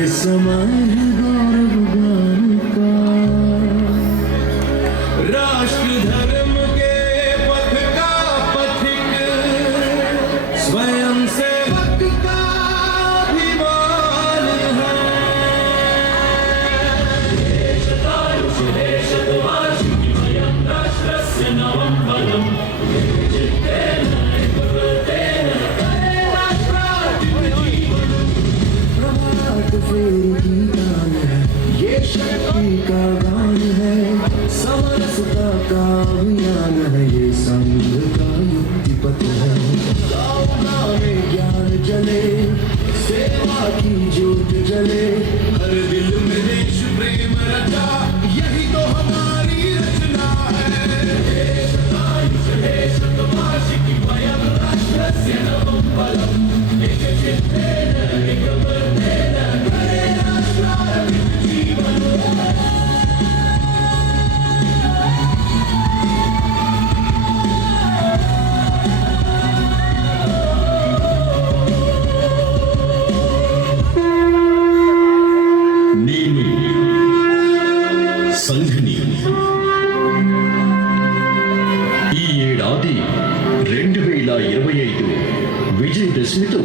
ये समय है गौरव गान का, राष्ट्र धर्म के पथ का पथिक, स्वयं सेवक का अभिमान है। राष्ट्रस्य नवं बलम् ये शक्ति का गान है, समरसता का अभियान है, ये संघ का युक्ति पथ है। गाँव में ज्ञान जले, सेवा की ज्योत जले, हर दिल में देश प्रेम रचा, यही तो हमारी रचना है। राष्ट्रस्य नवं बलम् సంఘిని ఈ ఏడాది 2025 విజయదశమితో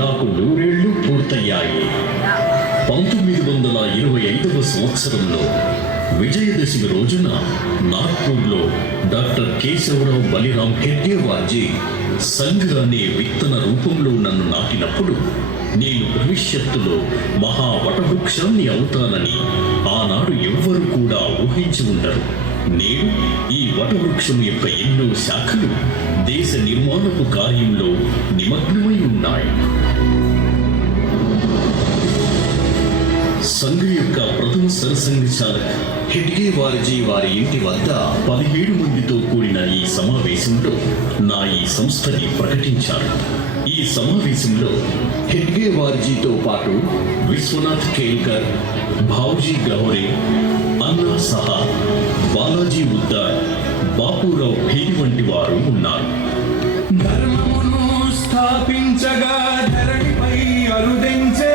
నాకు 100 ఏళ్లు పూర్తయ్యాయి. 1925వ సంవత్సరంలో విజయదశమి రోజున నాగ్పూర్లో డాక్టర్ కేశవరావు బలిరామ్ హెడ్గేవార్జీ సంఘ్ అనే విత్తన రూపంలో నన్ను నాటినప్పుడు నేను భవిష్యత్తులో మహావటవృక్షాన్ని అవుతానని ఆనాడు ఎవ్వరూ కూడా ఊహించి ఉండరు. నేడు ఈ వటవృక్షం యొక్క ఎన్నో శాఖలు దేశ నిర్మాణపు కార్యంలో నిమగ్నమై ఉన్నాయి. సంఘ్ యొక్క ప్రథమ సరసంఘచాలక్ హెడ్గేవార్జీ వారి ఇంటి వద్ద 17 మందితో కూడిన ఈ సమావేశంలో నా ఈ సంస్థని ప్రకటించారు. ఈ సమావేశంలో హెడ్గేవార్జీతో పాటు విశ్వనాథ్ కేల్కర్, భావ్జీ గౌరే, అన్నా సహా, బాలాజీ ఉద్దార్, బాపురావు భేది వంటి వారు ఉన్నారు. ధర్మమును స్థాపించగా ధరణిపై అరుదించే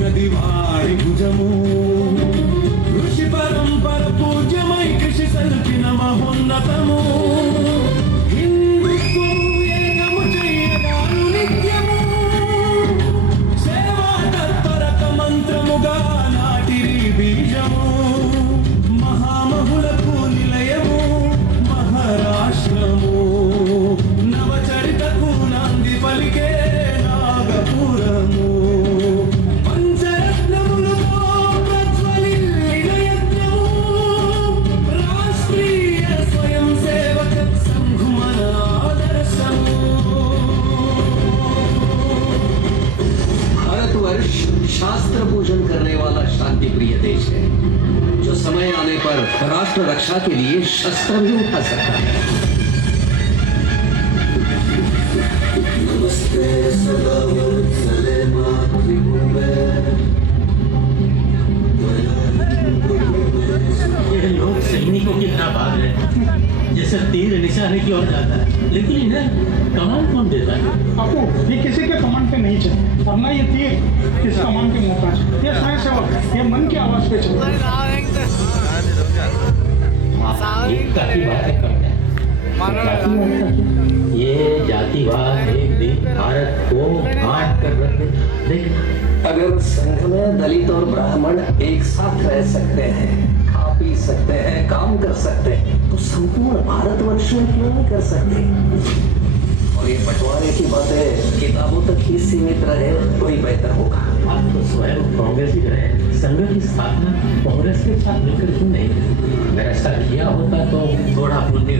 నది వారి భుజము, ఋషి పరంపర పూజ్యమై కృషి సల్కిన మహోన్నతము, హిందుత్వము ఏకము చెయ్యగాను నిత్యము, సేవా తత్పరత మంత్రముగా నాటిరి బీజము, మహామహులకు నిలయము మహారాష్ట్రము, నవచరితకు నాంది పలికే నాగపురము, शास्त्र पूजन करने वाला शांति प्रिय देश है, जो समय आने पर राष्ट्र रक्षा के लिए शस्त्र भी उठा सकता है। नमस्ते सदा वत्सले मातृभूमे, ये लोग सैनिकों की तरह भाग रहे हैं, जैसे तीर निशाने की ओर जाता है, लेकिन इन्हें कमांड कौन देता है? आपको ये किसी के कमांड पे नहीं चले, और ना ये तीर किस कमांड के मुंह पर, ये स्वयं सेवक ये मन की आवाज पे चले। जाति बातें करते हैं, ये जातिवाद एक दिन भारत को बांट कर रखते। देख, अगर संघ में दलित और ब्राह्मण एक साथ रह सकते हैं, खा पी सकते हैं, काम कर सकते हैं, तो संपूर्ण भारतवर्ष में क्यों नहीं कर सकते? और ये बंटवारे की बातें किताबों तक ही सीमित रहे वही बेहतर होगा। आप तो स्वयं कांग्रेस ही रहे, संघ की स्थापना कांग्रेस के साथ मिलकर क्यों नहीं की? अगर ऐसा किया होता तो थोड़ा पुण्य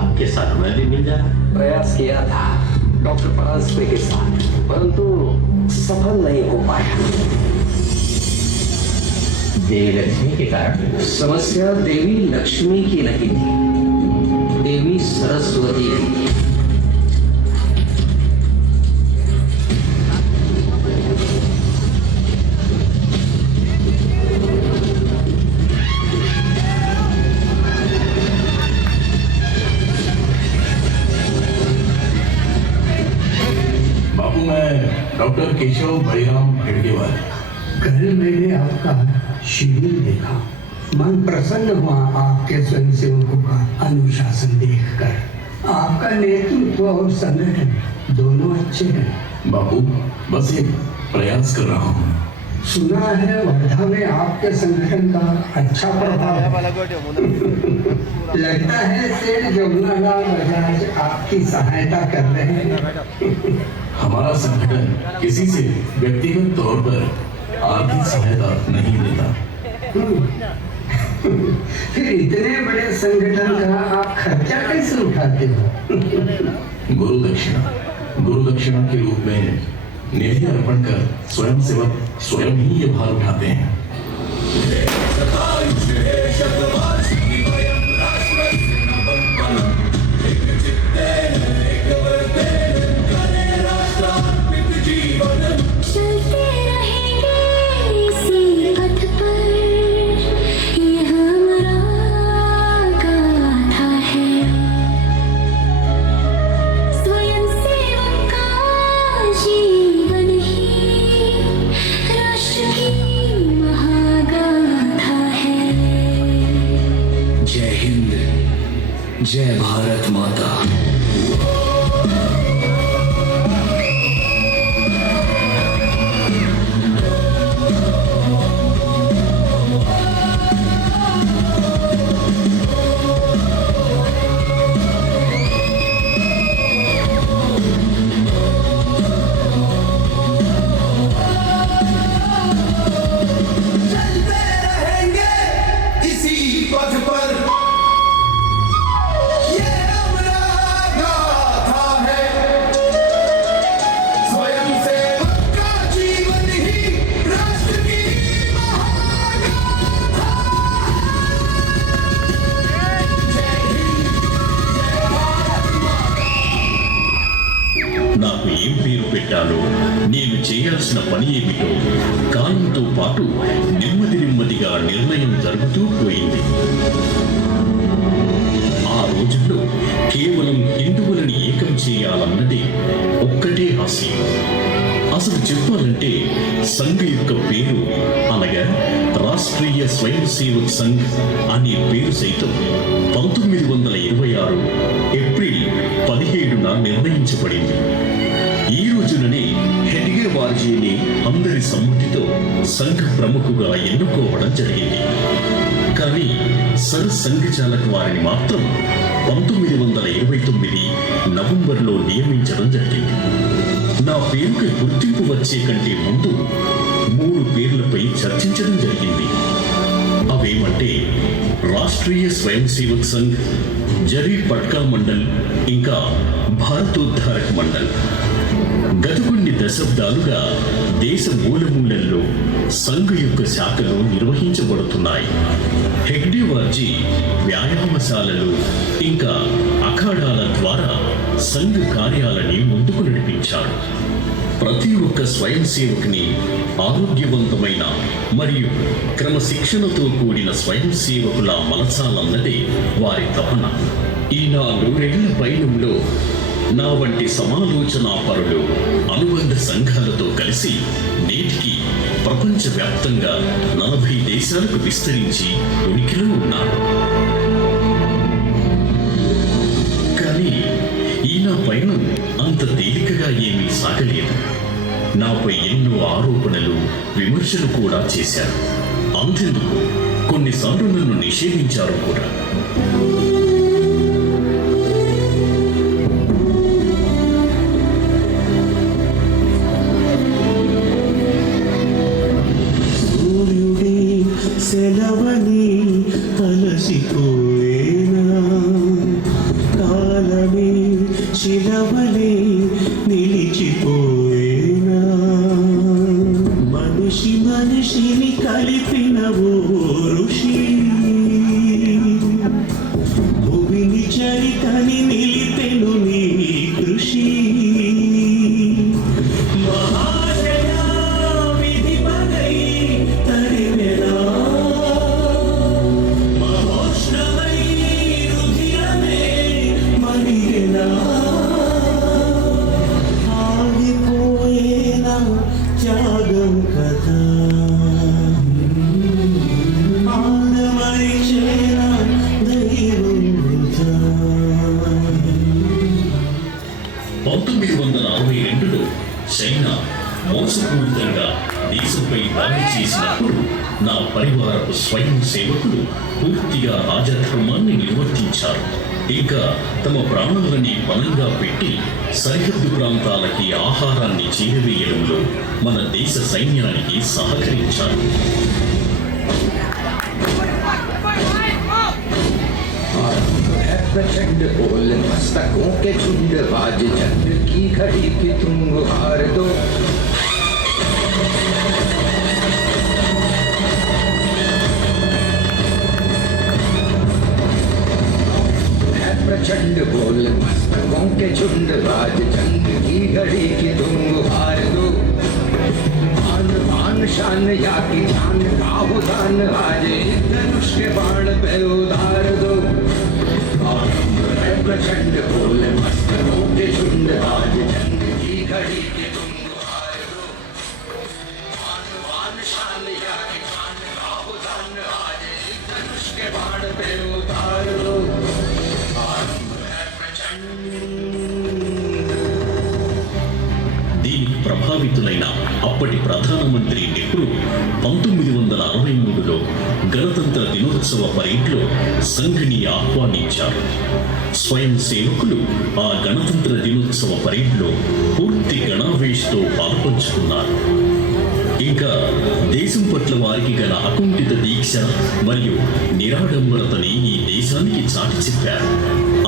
आपके साथ मैं भी मिल जाता। प्रयास किया था डॉक्टर परांजपे के साथ, परंतु सफल नहीं हो पाया। देवी लक्ष्मी के कारण? समस्या देवी लक्ष्मी की नहीं थी, देवी सरस्वती की। बापू, मैं डॉक्टर केशव बलिराम हेडगेवार। कल मैंने आपका शिविर देखा, मन प्रसन्न हुआ आपके स्वयंसेवकों का अनुशासन देखकर। आपका नेतृत्व और संगठन दोनों अच्छे हैं। बापू, बस एक प्रयास कर रहा हूँ। सुना है वर्धा में आपके संगठन का अच्छा प्रभाव है। लगता है सेठ जमुनालाल बजाज आपकी सहायता कर रहे हैं। हमारा संगठन किसी से व्यक्तिगत तौर पर आर्थिक सहायता नहीं देता। फिर इतने बड़े संगठन का आप खर्चा कैसे उठाते हो? गुरु दक्षिणा के रूप में निधि अर्पण कर स्वयंसेवक स्वयं ही ये भार उठाते हैं। जय भारत माता। నాకు ఏం పేరు పెట్టాలో, నేను చేయాల్సిన పని ఏమిటో కాలంతో పాటు నెమ్మదిగా నిర్ణయం జరుగుతూ పోయింది. ఆ రోజుల్లో కేవలం హిందువులను ఏకం చేయాలన్నది ఒక్కటే ఆశయం. అసలు చెప్పాలంటే సంఘ్ యొక్క పేరు అనగా రాష్ట్రీయ స్వయం సేవక్ సంఘ్ అనే పేరు సైతం 1926 ఏప్రిల్ 17న నిర్ణయించబడింది. ఈ రోజుననే హెడ్గేవార్జీని అందరి సమ్మతితో సంఘ ప్రముఖుగా ఎన్నుకోవడం జరిగింది. కానీ సర్ సంఘచాలక్ వారిని మాత్రం 1929 నవంబర్లో నియమించడం జరిగింది. నా పేరుకి గుర్తింపు వచ్చే కంటే ముందు 3 పేర్లపై చర్చించడం జరిగింది. అవేమంటే రాష్ట్రీయ స్వయం సేవక్ సంఘ్, జరీ పట్కా మండల్, ఇంకా భారతోద్ధారక్ మండల్. గత కొన్ని దశాబ్దాలుగా దేశ మూలమూలల్లో సంఘ్ యొక్క శాఖలు నిర్వహించబడుతున్నాయి. హెగ్డేవార్జీ వ్యాయామశాలలు ఇంకా అఖాడాల ద్వారా సంఘ్ కార్యాలని ముందుకు నడిపించారు. ప్రతి ఒక్క స్వయం సేవకుని ఆరోగ్యవంతమైన మరియు క్రమశిక్షణతో కూడిన స్వయం సేవకులా మలచాలన్నదే వారి తపన. ఈ 4 ఏళ్ల పయనంలో నా వంటి సమాలోచనా పరులు అనుబంధ సంఘాలతో కలిసి నేటికి ప్రపంచవ్యాప్తంగా 40 దేశాలకు విస్తరించి ఉనికిలో ఉన్నారు. కానీ ఈ నా పయనం అంత తేలికగా ఏమీ సాగలేదు. నాపై ఎన్నో ఆరోపణలు, విమర్శలు కూడా చేశారు. అంతెందుకు కొన్నిసార్లు నన్ను నిషేధించారు కూడా. చైనా మోసపూరితంగా దేశంపై దాడి చేసినప్పుడు నా పరివారపు స్వయం సేవకులు పూర్తిగా రాజధర్మాన్ని నిర్వర్తించారు. ఇంకా తమ ప్రాణాలని బలంగా పెట్టి సరిహద్దు ప్రాంతాలకి ఆహారాన్ని చేరవేయడంలో మన దేశ సైన్యానికి సహకరించారు. प्रचंड बोल मस्तकों के झुंड बाज चंद्र की घड़ी की तुम गुहार दो प्रचंड बोल मस्तकों के झुंड बाज चंद्र की घड़ी की तुम गुहार दो मान मान शान या की जान का हो दान आज धनुष के बाण पे उधार दो प्रचंड बोल मस्तकों के झुंड आज जंग की घड़ी के तुम गुहार दो मान मान शान या की जान का हो दान आज धनुष के बाण पे उतार दो దీనికి ప్రభావితులైన అప్పటి ప్రధానమంత్రి నెహ్రూ 1963లో గణతంత్ర దినోత్సవ పరేడ్లో సంఘ్ని ఆహ్వానించారు. స్వయం సేవకులు ఆ గణతంత్ర దినోత్సవ పరేడ్లో పూర్తి గణావేష్తో పాల్పంచుకున్నారు. ఇంకా దేశం పట్ల వారికి గల అకుంఠిత దీక్ష మరియు నిరాడంబరతని ఈ దేశానికి చాటి చెప్పారు.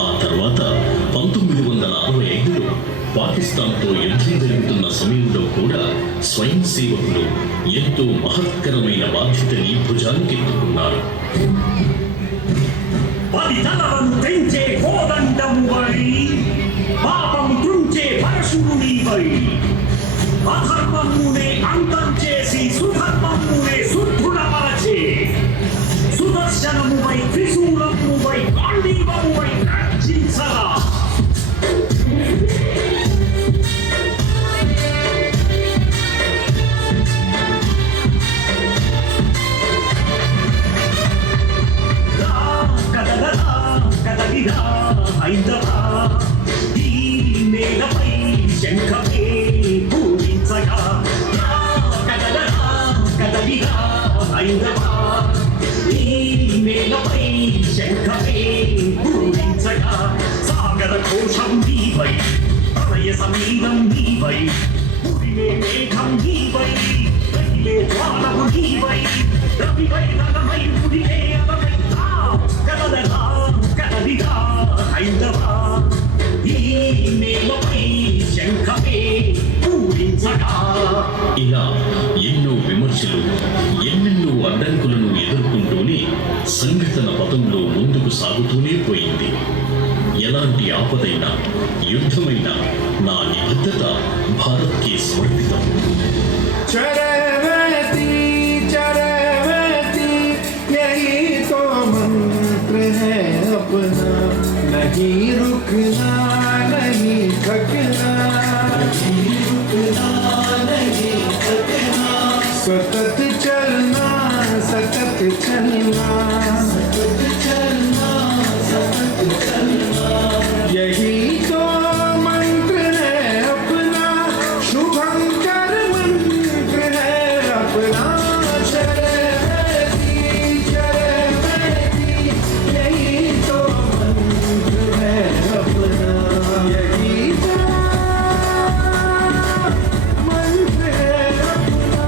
ఆ తర్వాత 1965లో పాకిస్తాన్తో యుద్ధం జరుగుతున్న సమయంలో కూడా స్వయం సేవకులు ఎంతో మహత్తరమైన బాధ్యతని భుజానికెత్తుకున్నారు. పదితలను తెంచే కోదండమువై పాపము త్రుంచే పరశురునివై అధర్మమునే అంతం చేసి సుధర్మమునే శుద్ధుడమరచే సుదర్శనమువై త్రిశూలమువై గాంధీవమువై రక్షించరా ఐదవా ఈ నేలపై శంఖమే పూరించగా కదలిగా ఐదవా ఈ నేలపై శంఖమే పూరించగా సాగర కోశం నీవై ప్రళయ సమీరం నీవై పురిమే మేఘం నీవై రగిలే జ్వాలము నీవై రవివై నలమై పురిమే అలమై కదలగా కదలిగా ఐదవా ఈ నేలపై శంఖమే పూరించగా. ఇలా ఎన్నో విమర్శలు, ఎన్నెన్నో అడ్డంకులను ఎదుర్కొంటూనే సంఘటన పథంలో ముందుకు సాగుతూనే పోయింది. ఎలాంటి ఆపదైనా, యుద్ధమైనా నా నిబద్ధత భారత్కి సమర్పితం. चरवती चरवती यही तो मंत्र है अपना नहीं रुकना नहीं थकना सतत चलना सतत चलना यही तो मंत्र है अपना शुभंकर मंत्र है अपना चरवती चरवती यही तो मंत्र है अपना यही तो मंत्र है अपना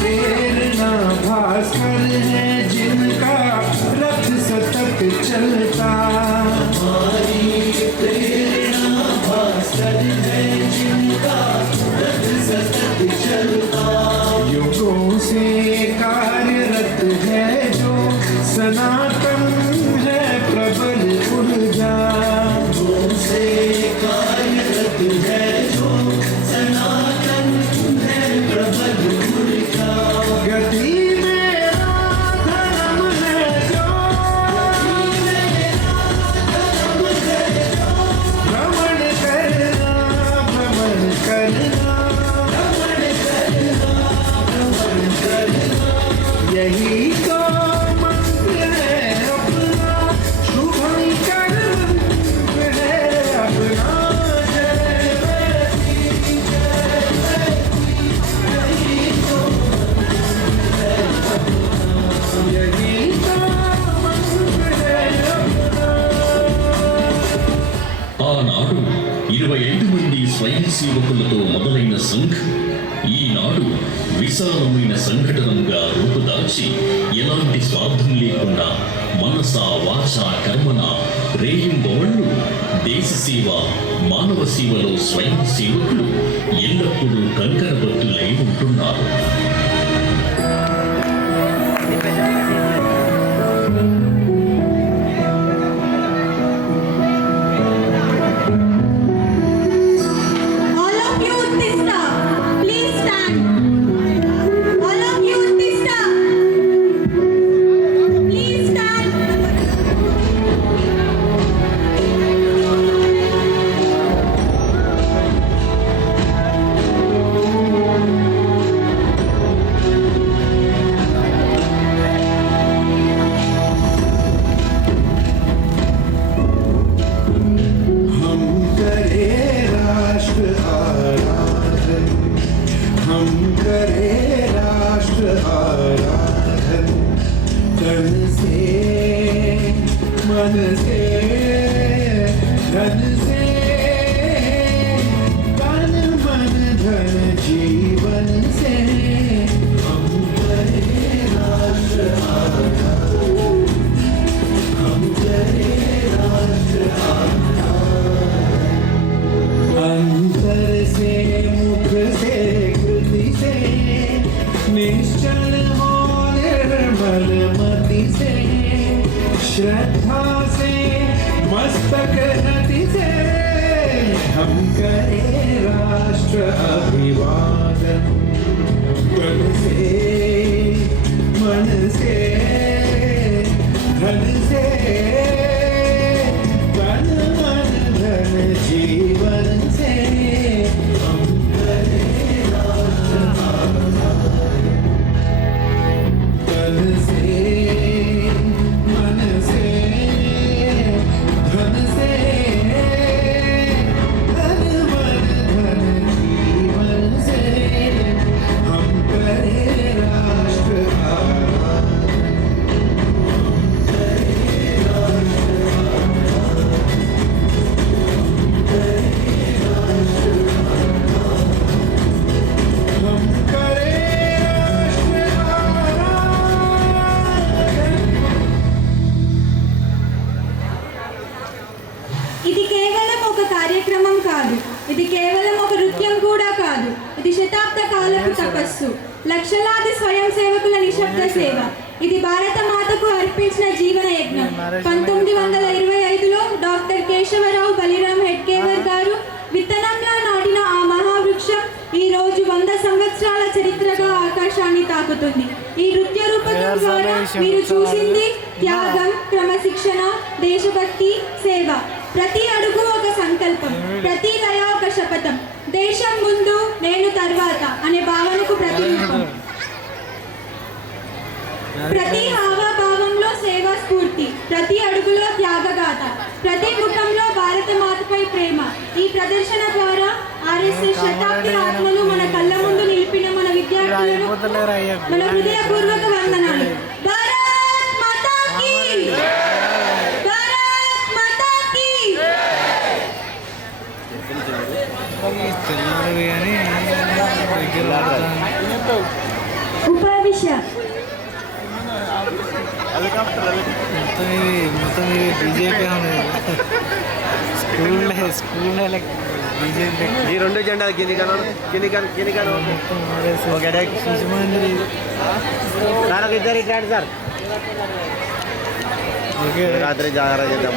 प्रेरणा भास्कर है जिनका रथ सतत चलता हमारी प्रेरणा भास्कर है जिनका रथ सतत चलता युगों से कार्यरत है जो सनातन है प्रबल ऊर्जा युगों से कार्यरत है जो सनातन है प्रबल ऊर्जा गति मेरा धर्म है जो भ्रमण कर స్వయం సేవకులతో మొదలైన సంఘ్ ఈనాడు విశాలమైన సంఘటనగా రూపుదాల్చి ఎలాంటి స్వార్థం లేకుండా మనస వాచ కర్మన రేయింబవళ్ళు దేశ సేవ మానవ సేవలో స్వయం సేవకులు ఎల్లప్పుడూ కంకరబద్దులై ఉంటున్నారు. श्रद्धा से मस्तक नति से हम करें राष्ट्र अभिवादन तन से मन से धन से तन मन धन जीवन से हम करें राष्ट्र तन से ఇది కేవలం ఒక కార్యక్రమం కాదు, ఇది కేవలం ఒక నృత్యం కూడా కాదు, ఇది శతాబ్ద కాలపు తపస్సు, లక్షలాది స్వయం సేవకుల నిశ్శబ్ద సేవ. ఇది భారత మాతకు అర్పించిన జీవన యజ్ఞం. 1925లో డాక్టర్ కేశవరావు బలిరామ్ హెడ్గేవర్ గారు విత్తనంలా నాటిన ఆ మహావృక్షం ఈ రోజు 100 సంవత్సరాల చరిత్రగా ఆకాశాన్ని తాకుతుంది. ఈ నృత్య రూపకం ద్వారా మీరు చూసింది త్యాగం, క్రమశిక్షణ, దేశభక్తి, సేవ. ప్రతి అడుగు ఒక సంకల్పం, ప్రతి లయ ఒక శపథం. దేశం ముందు, నేను తర్వాత అనే భావనకు ప్రతిరూపం. ప్రతి హావభావంలో సేవా స్ఫూర్తి, ప్రతి అడుగులో త్యాగగాథ, ప్రతి ముఖంలో భారత మాతపై ప్రేమ. ఈ ప్రదర్శన ద్వారా ఆర్ఎస్ఎస్ శతాబ్ది ఆత్మను మన కళ్ళ ముందు నిలిపిన మన విద్యార్థులను మన హృదయపూర్వక వందనాలు. భారత్ మాతా కీ, భారత్ మాతా కీ. ఉపవిశ మొత్తం బీజేపీ స్కూల్ బీజేపీ ఈ రెండు జెండాలు కిందికను శిశుమందిరి నాకు ఇద్దరు ఇట్లాంటి సార్ రాత్రి జాగ్రత్త చేద్దాం.